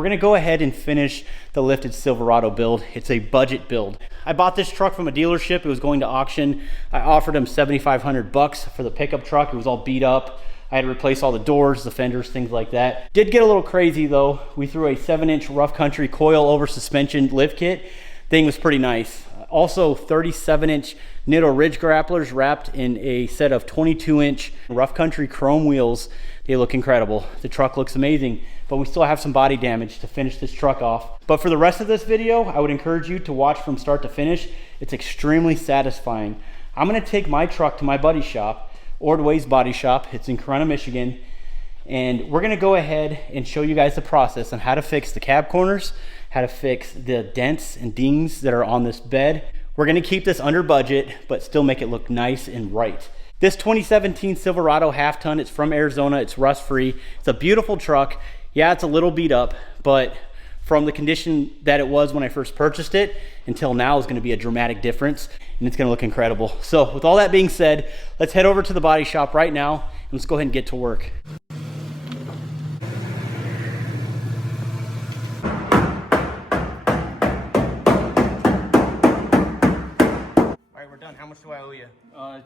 we're gonna go ahead and finish the lifted Silverado build. It's a budget build. I bought this truck from a dealership. It was going to auction. I offered him $7,500 for the pickup truck. It was all beat up. I had to replace all the doors, the fenders, things like that. Did get a little crazy though. We threw a 7-inch rough country coil over suspension lift kit. Thing was pretty nice. Also 37-inch Nitto Ridge grapplers wrapped in a set of 22-inch rough country chrome wheels. They look incredible. The truck looks amazing, but we still have some body damage to finish this truck off. But for the rest of this video, I would encourage you to watch from start to finish. It's extremely satisfying. I'm gonna take my truck to my buddy's shop, Ordway's Body Shop. It's in Corunna, Michigan. And we're gonna go ahead and show you guys the process on how to fix the cab corners, how to fix the dents and dings that are on this bed. We're gonna keep this under budget, but still make it look nice and right. This 2017 Silverado half-ton, it's from Arizona, it's rust-free. It's a beautiful truck. Yeah, it's a little beat up, but from the condition that it was when I first purchased it until now is gonna be a dramatic difference, and it's gonna look incredible. So with all that being said, let's head over to the body shop right now, and let's go ahead and get to work. Done. How much do I owe you?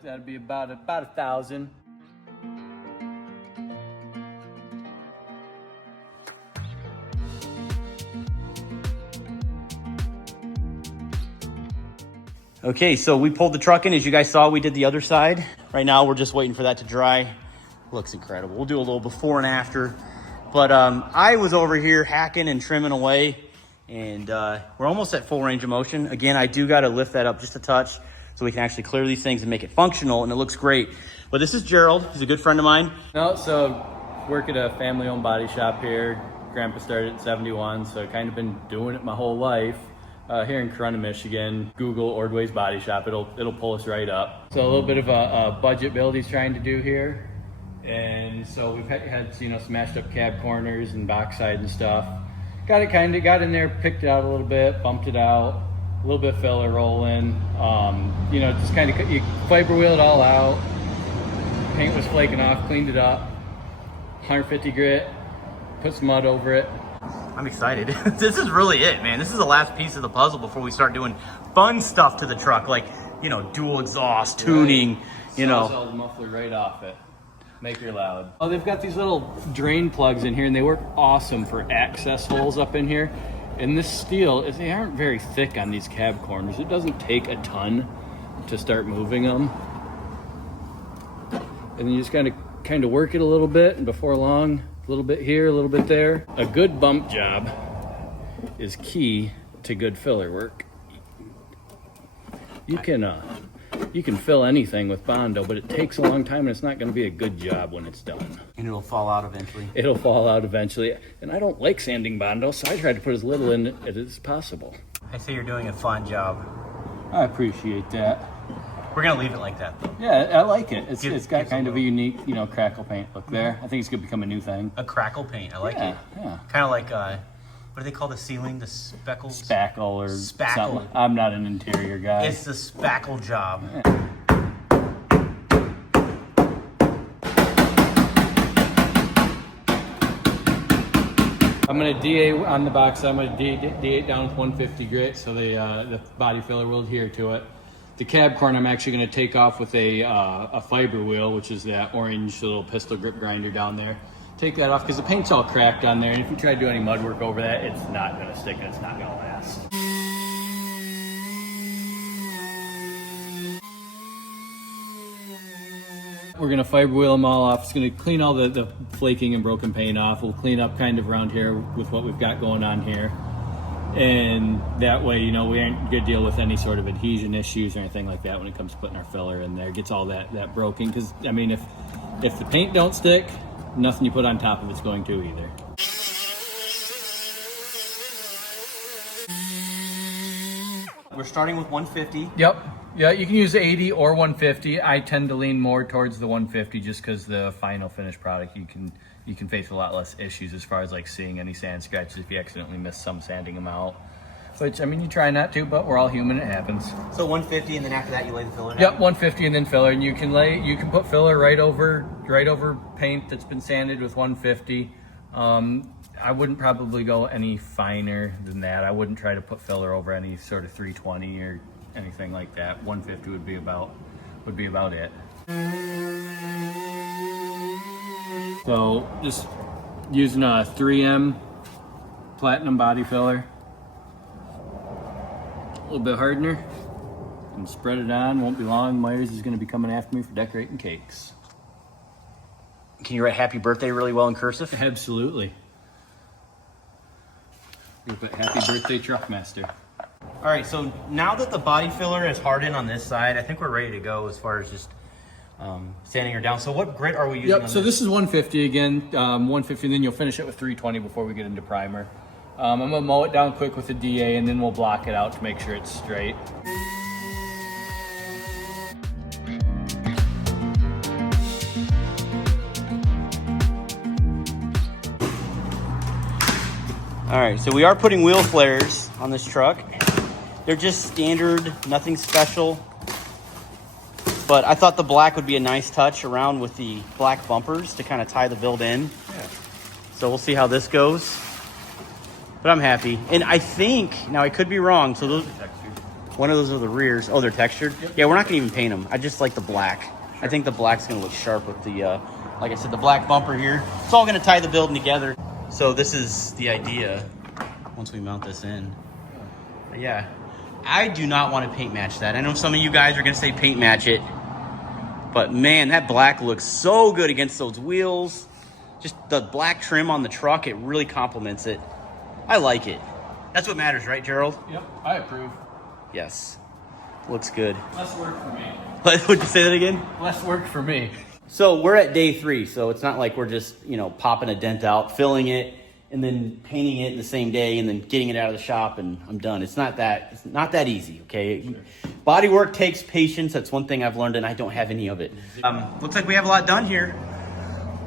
That'd be about 1,000. Okay, so we pulled the truck in. As you guys saw, we did the other side. Right now, we're just waiting for that to dry. Looks incredible. We'll do a little before and after. But I was over here hacking and trimming away, and we're almost at full range of motion. Again, I do got to lift that up just a touch so we can actually clear these things and make it functional, and it looks great. But this is Gerald. He's a good friend of mine. No, so work at a family-owned body shop here. Grandpa started at 71, so I've kind of been doing it my whole life. Here in Corunna, Michigan, Google Ordway's Body Shop. It'll pull us right up. So a little bit of a budget build he's trying to do here. And so we've had smashed up cab corners and box side and stuff. Got in there, picked it out a little bit, bumped it out. A little bit of filler rolling, just kind of, you fiber wheel it all out. Paint was flaking off, cleaned it up. 150 grit, put some mud over it. I'm excited. This is really it, man. This is the last piece of the puzzle before we start doing fun stuff to the truck, like, dual exhaust, tuning, Sells the muffler right off it. Make her loud. Oh, they've got these little drain plugs in here, and they work awesome for access holes up in here. And this steel, they aren't very thick on these cab corners. It doesn't take a ton to start moving them. And then you just kind of work it a little bit, and before long, a little bit here, a little bit there. A good bump job is key to good filler work. You can fill anything with Bondo, but it takes a long time, and it's not going to be a good job when it's done. And it'll fall out eventually. It'll fall out eventually. And I don't like sanding Bondo, so I tried to put as little in it as possible. I say you're doing a fine job. I appreciate that. We're going to leave it like that, though. Yeah, I like it. It's got kind of a unique, crackle paint look there. I think it's going to become a new thing. A crackle paint. I like it. Yeah. Kind of like, what do they call the ceiling? The speckles? Spackle or something. I'm not an interior guy. It's the spackle job. Yeah. I'm going to DA on the box. I'm going to D8 down with 150 grit so the body filler will adhere to it. The cab corner I'm actually going to take off with a fiber wheel, which is that orange little pistol grip grinder down there. Take that off because the paint's all cracked on there, and if you try to do any mud work over that, it's not going to stick and it's not going to last. We're going to fiber wheel them all off. It's going to clean all the flaking and broken paint off. We'll clean up kind of around here with what we've got going on here. And that way, we aren't going to deal with any sort of adhesion issues or anything like that when it comes to putting our filler in there. It gets all that broken because, if the paint don't stick, nothing you put on top of it's going to either. We're starting with 150. Yep. Yeah, you can use 80 or 150. I tend to lean more towards the 150 just because the final finished product, you can face a lot less issues as far as like seeing any sand scratches if you accidentally miss some sanding them out. Which, you try not to, but we're all human, it happens. So 150, and then after that you lay the filler down? Yep, 150 and then filler. And you can put filler right over paint that's been sanded with 150. I wouldn't probably go any finer than that. I wouldn't try to put filler over any sort of 320 or anything like that. 150 would be about it. So just using a 3M platinum body filler, a little bit hardener, and spread it on. Won't be long. Myers is going to be coming after me for decorating cakes. Can you write happy birthday really well in cursive? Absolutely. You put happy birthday Truckmaster. All right, so now that the body filler is hardened on this side, I think we're ready to go as far as just sanding her down. So what grit are we using? Yep, so this is 150 again, 150, and then you'll finish it with 320 before we get into primer. I'm gonna mow it down quick with a DA, and then we'll block it out to make sure it's straight. All right, so we are putting wheel flares on this truck. They're just standard, nothing special. But I thought the black would be a nice touch around with the black bumpers to kind of tie the build in. Yeah. So we'll see how this goes. But I'm happy. And I think, now I could be wrong, so those, one of those are the rears. Oh, they're textured? Yep. Yeah, we're not gonna even paint them. I just like the black. Sure. I think the black's gonna look sharp with the, like I said, the black bumper here. It's all gonna tie the build together. So this is the idea once we mount this in. But yeah, I do not want to paint match that. I know some of you guys are gonna say paint match it, but man, that black looks so good against those wheels. Just the black trim on the truck, it really complements it. I like it. That's what matters, right, Gerald? Yep, I approve. Yes, looks good. Less work for me. Would you say that again? Less work for me. So we're at day 3, so it's not like we're just, you know, popping a dent out, filling it, and then painting it in the same day, and then getting it out of the shop, and I'm done. It's not that easy, okay? Sure. Bodywork takes patience. That's one thing I've learned, and I don't have any of it. Looks like we have a lot done here.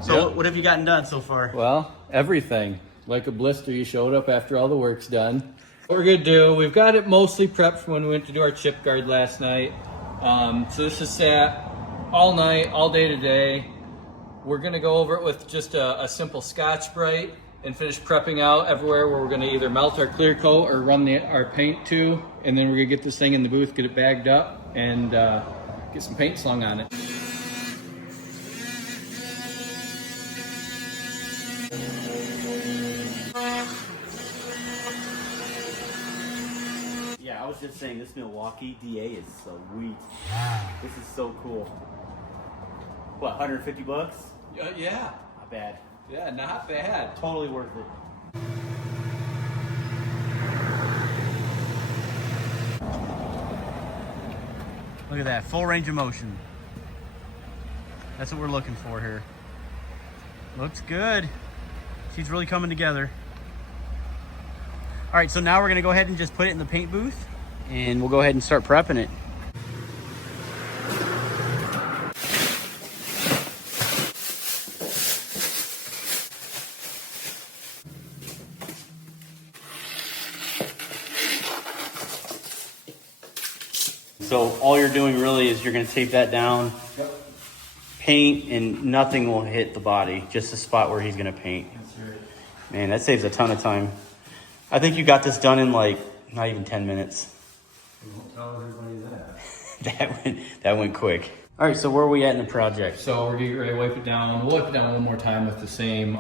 So what have you gotten done so far? Well, everything. Like a blister, you showed up after all the work's done. What we're gonna do, we've got it mostly prepped from when we went to do our chip guard last night. So this is sat all night, all day today. We're gonna go over it with just a simple Scotch-Brite and finish prepping out everywhere where we're gonna either melt our clear coat or run our paint to, and then we're gonna get this thing in the booth, get it bagged up, and get some paint slung on it. Yeah, I was just saying this Milwaukee DA is sweet. This is so cool. What, 150 bucks? Yeah. Not bad. Yeah, not bad. Totally worth it. Look at that, full range of motion. That's what we're looking for here. Looks good. She's really coming together. All right, so now we're gonna go ahead and just put it in the paint booth, and we'll go ahead and start prepping it. So all you're doing really is you're gonna tape that down, paint, and nothing will hit the body, just the spot where he's gonna paint. That's right. Man, that saves a ton of time. I think you got this done in like, not even 10 minutes. We won't tell everybody that. that went quick. All right, so where are we at in the project? So we're getting ready to wipe it down. We'll wipe it down one more time with the same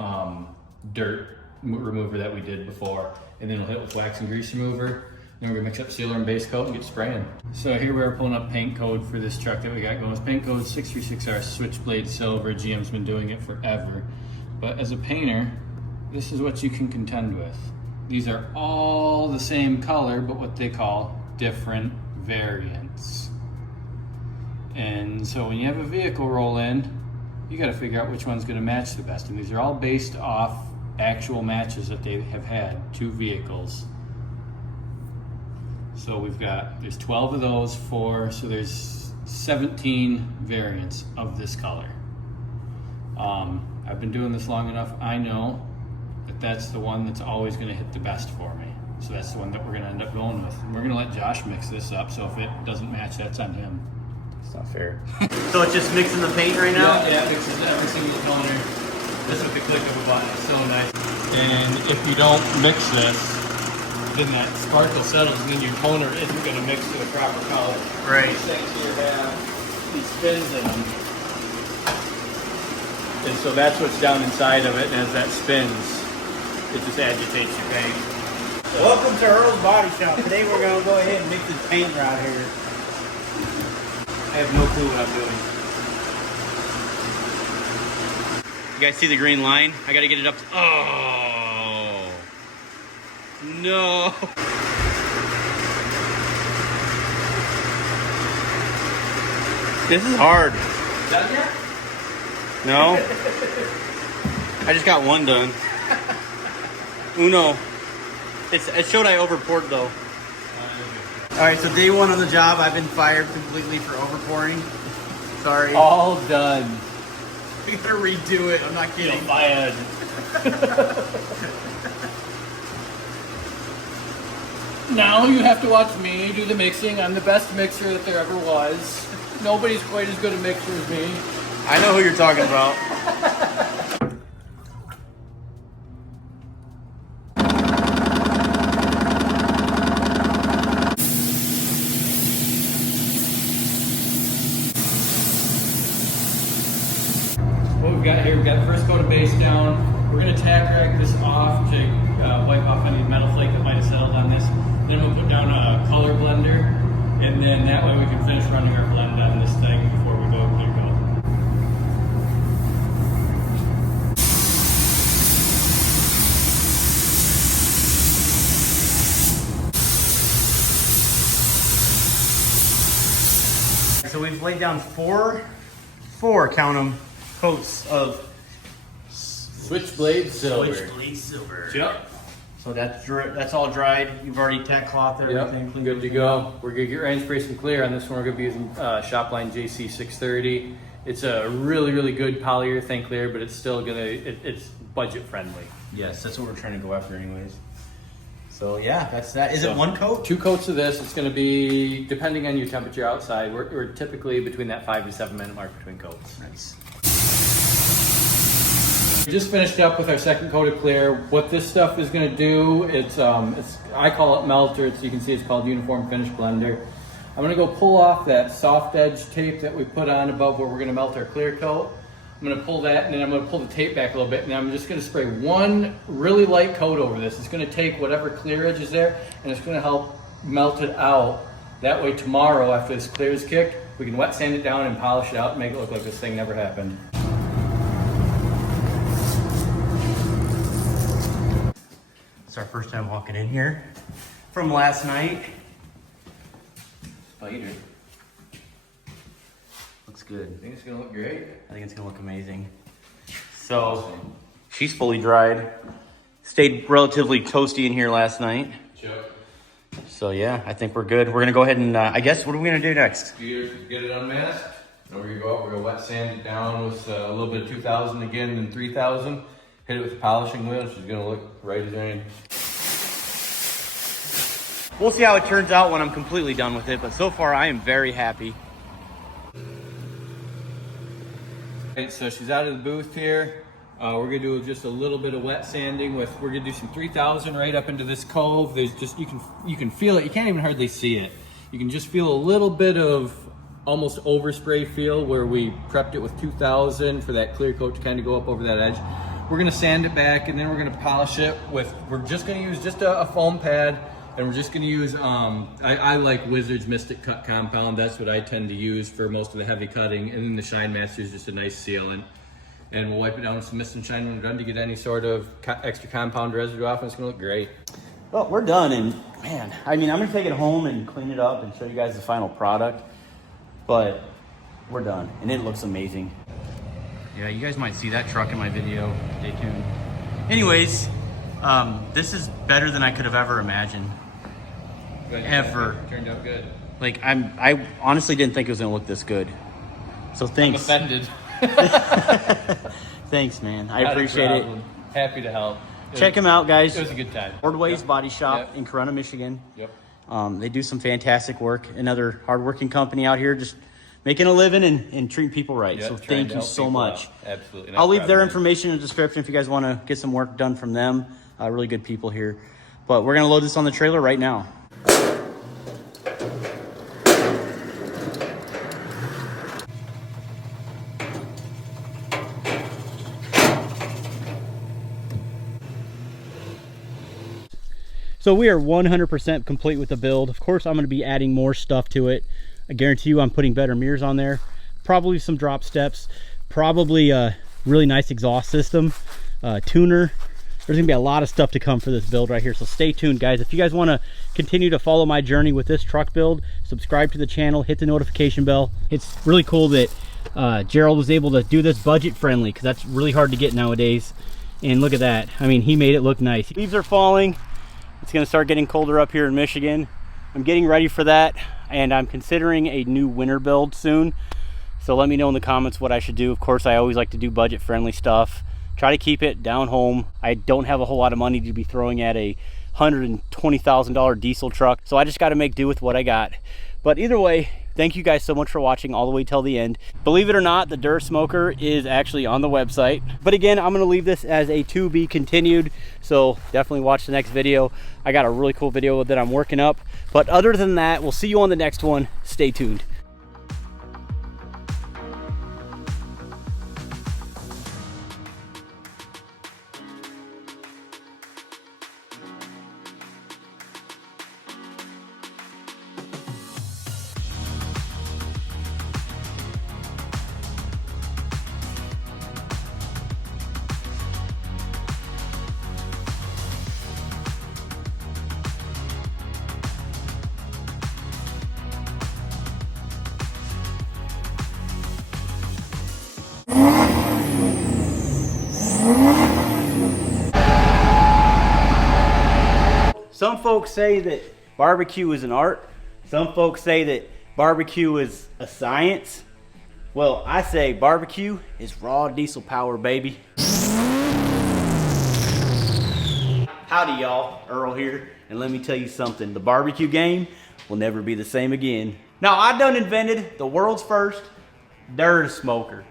dirt remover that we did before. And then we'll hit it with wax and grease remover. Then we're gonna mix up sealer and base coat and get spraying. So here we're pulling up paint code for this truck that we got going. It's paint code 636R Switchblade Silver. GM's been doing it forever. But as a painter, this is what you can contend with. These are all the same color, but what they call different variants. And so when you have a vehicle roll in, you gotta figure out which one's gonna match the best. And these are all based off actual matches that they have had, 2 vehicles. So there's 12 of those, so there's 17 variants of this color. I've been doing this long enough, I know that that's the one that's always gonna hit the best for me. So that's the one that we're gonna end up going with. And we're gonna let Josh mix this up, so if it doesn't match, that's on him. It's not fair. So it's just mixing the paint right now? Yeah, it mixes every single toner. This with the click of a button is so nice. And if you don't mix this, then that sparkle settles and then your toner isn't going to mix to the proper color. Right. These things here have these spins in them. And so that's what's down inside of it, and as that spins, it just agitates your paint. Welcome to Earl's Body Shop. Today we're going to go ahead and mix this paint right here. I have no clue what I'm doing. You guys see the green line? I got to get it up. Oh, no. This is hard. Done yet? No. I just got one done. Uno. It showed I overpoured though. All right, so day one on the job, I've been fired completely for overpouring. Sorry. All done. We gotta redo it. I'm not kidding. Fired. Now you have to watch me do the mixing. I'm the best mixer that there ever was. Nobody's quite as good a mixer as me. I know who you're talking about. What we've got here, we've got the first coat of base down. We're going to tack rack this off to wipe off any metal flake that might have settled on this. Then we'll put down a color blender, and then that way we can finish running our blend on this thing before we go clear coat. So we've laid down four, count them, coats of Switchblade silver. Switchblade silver. Yep. So that's all dried. You've already tack cloth everything. Yep, good to go. We're gonna get rain spray some clear on this one. We're gonna be using Shopline JC 630. It's a really, really good polyurethane clear, but it's still it's budget friendly. Yes, that's what we're trying to go after anyways. So yeah, that's that. Is it one coat? 2 coats of this. It's gonna be, depending on your temperature outside, we're typically between that 5 to 7 minute mark between coats. Nice. We just finished up with our second coat of clear. What this stuff is going to do, it's I call it melter. You can see it's called Uniform Finish Blender. I'm going to go pull off that soft edge tape that we put on above where we're going to melt our clear coat. I'm going to pull that, and then I'm going to pull the tape back a little bit, and then I'm just going to spray one really light coat over this. It's going to take whatever clear edge is there, and it's going to help melt it out. That way tomorrow, after this clear is kicked, we can wet sand it down and polish it out and make it look like this thing never happened. It's our first time walking in here from last night. Spider. Looks good. I think it's gonna look great. I think it's gonna look amazing. So she's fully dried. Stayed relatively toasty in here last night. Chuck. So yeah, I think we're good. We're gonna go ahead and I guess what are we gonna do next? Get it unmasked. And we're gonna go up. We're gonna wet sand it down with a little bit of 2000 again, and then 3000. Hit it with the polishing wheel. She's gonna look right as rain. We'll see how it turns out when I'm completely done with it, but so far I am very happy. Right, so she's out of the booth here. We're gonna do just a little bit of wet sanding we're gonna do some 3000 right up into this cove. There's just, you can feel it. You can't even hardly see it. You can just feel a little bit of almost overspray feel where we prepped it with 2000 for that clear coat to kind of go up over that edge. We're gonna sand it back, and then we're gonna polish it with, we're just gonna use just a foam pad, and we're just gonna use, I like Wizard's Mystic Cut Compound. That's what I tend to use for most of the heavy cutting. And then the Shine Master is just a nice sealant. And we'll wipe it down with some mist and shine when we're done to get any sort of extra compound residue off, and it's gonna look great. Well, we're done, and man, I mean, I'm gonna take it home and clean it up and show you guys the final product, but we're done, and it looks amazing. Yeah, you guys might see that truck in my video. Stay tuned. Anyways, this is better than I could have ever imagined. Good. Ever. Turned out good. Like, I honestly didn't think it was gonna look this good. So thanks. I'm offended. Thanks, man. I Not a appreciate it. problem. Happy to help. Check them out, guys. It was a good time. Ordways Yep. Body Shop Yep. in Corunna, Michigan. Yep. They do some fantastic work. Another hardworking company out here, just making a living and treating people right. Yep, So trying thank to you help so people much. out. Absolutely. I'll leave their information in the description if you guys want to get some work done from them. Really good people here. But we're going to load this on the trailer right now. So we are 100% complete with the build. Of course, I'm going to be adding more stuff to it. I guarantee you I'm putting better mirrors on there, probably some drop steps, probably a really nice exhaust system, tuner. There's gonna be a lot of stuff to come for this build right here, so stay tuned, guys. If you guys want to continue to follow my journey with this truck build, subscribe to the channel, hit the notification bell. It's really cool that Gerald was able to do this budget friendly, because that's really hard to get nowadays. And look at that. I mean, he made it look nice. Leaves are falling. It's gonna start getting colder up here in Michigan. I'm getting ready for that, and I'm considering a new winter build soon. So let me know in the comments what I should do. Of course, I always like to do budget friendly stuff. Try to keep it down home. I don't have a whole lot of money to be throwing at a $120,000 diesel truck, so I just got to make do with what I got. But either way, thank you guys so much for watching all the way till the end. Believe it or not, the Durasmoker is actually on the website. But again, I'm going to leave this as a to be continued, so definitely watch the next video. I got a really cool video that I'm working up. But other than that, we'll see you on the next one. Stay tuned. Some folks say that barbecue is an art. Some folks say that barbecue is a science. Well, I say barbecue is raw diesel power, baby. Howdy, y'all. Earl here. And let me tell you something. The barbecue game will never be the same again. Now, I done invented the world's first Durasmoker.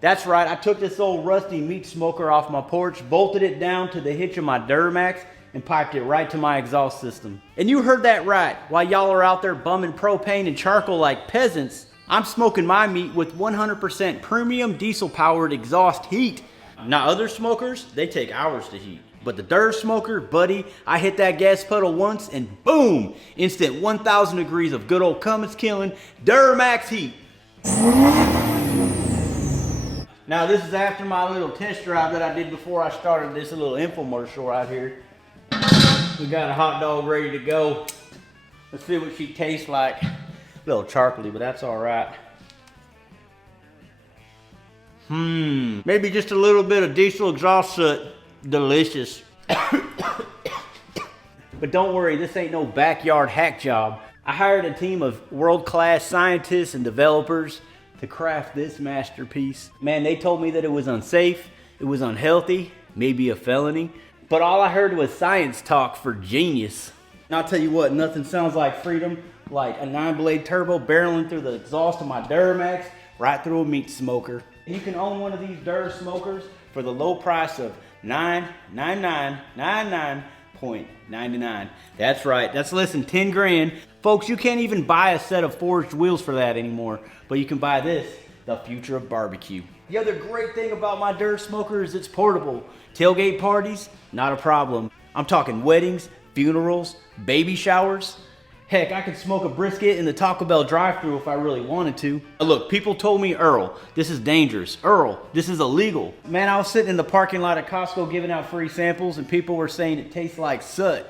That's right. I took this old rusty meat smoker off my porch, bolted it down to the hitch of my Duramax, and piped it right to my exhaust system. And you heard that right. While y'all are out there bumming propane and charcoal like peasants, I'm smoking my meat with 100% premium diesel powered exhaust heat. Now other smokers, they take hours to heat. But the Durasmoker, buddy, I hit that gas pedal once and boom, instant 1,000 degrees of good old Cummins killing Duramax heat. Now this is after my little test drive that I did before I started this little infomercial right here. We got a hot dog ready to go. Let's see what she tastes like. A little charcoaly, but that's all right. Maybe just a little bit of diesel exhaust soot. Delicious. But don't worry, this ain't no backyard hack job. I hired a team of world-class scientists and developers to craft this masterpiece. Man, they told me that it was unsafe, it was unhealthy, maybe a felony. But all I heard was science talk for genius. And I'll tell you what, nothing sounds like freedom like a 9-blade turbo barreling through the exhaust of my Duramax right through a meat smoker. You can own one of these Durasmokers for the low price of $999.99. That's right, that's less than 10 grand. Folks, you can't even buy a set of forged wheels for that anymore, but you can buy this, the future of barbecue. The other great thing about my Durasmoker is it's portable. Tailgate parties, not a problem. I'm talking weddings, funerals, baby showers. Heck, I could smoke a brisket in the Taco Bell drive-thru if I really wanted to. Look, people told me, Earl, this is dangerous. Earl, this is illegal. Man, I was sitting in the parking lot at Costco giving out free samples and people were saying it tastes like soot.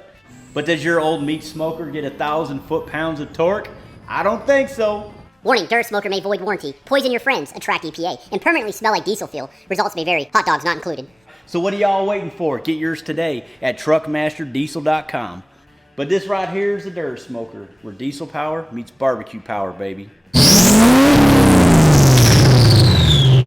But does your old meat smoker get 1,000 foot-pounds of torque? I don't think so. Warning, Durasmoker may void warranty, poison your friends, attract EPA, and permanently smell like diesel fuel. Results may vary. Hot dogs not included. So what are y'all waiting for? Get yours today at truckmasterdiesel.com. But this right here is the Durasmoker, where diesel power meets barbecue power, baby.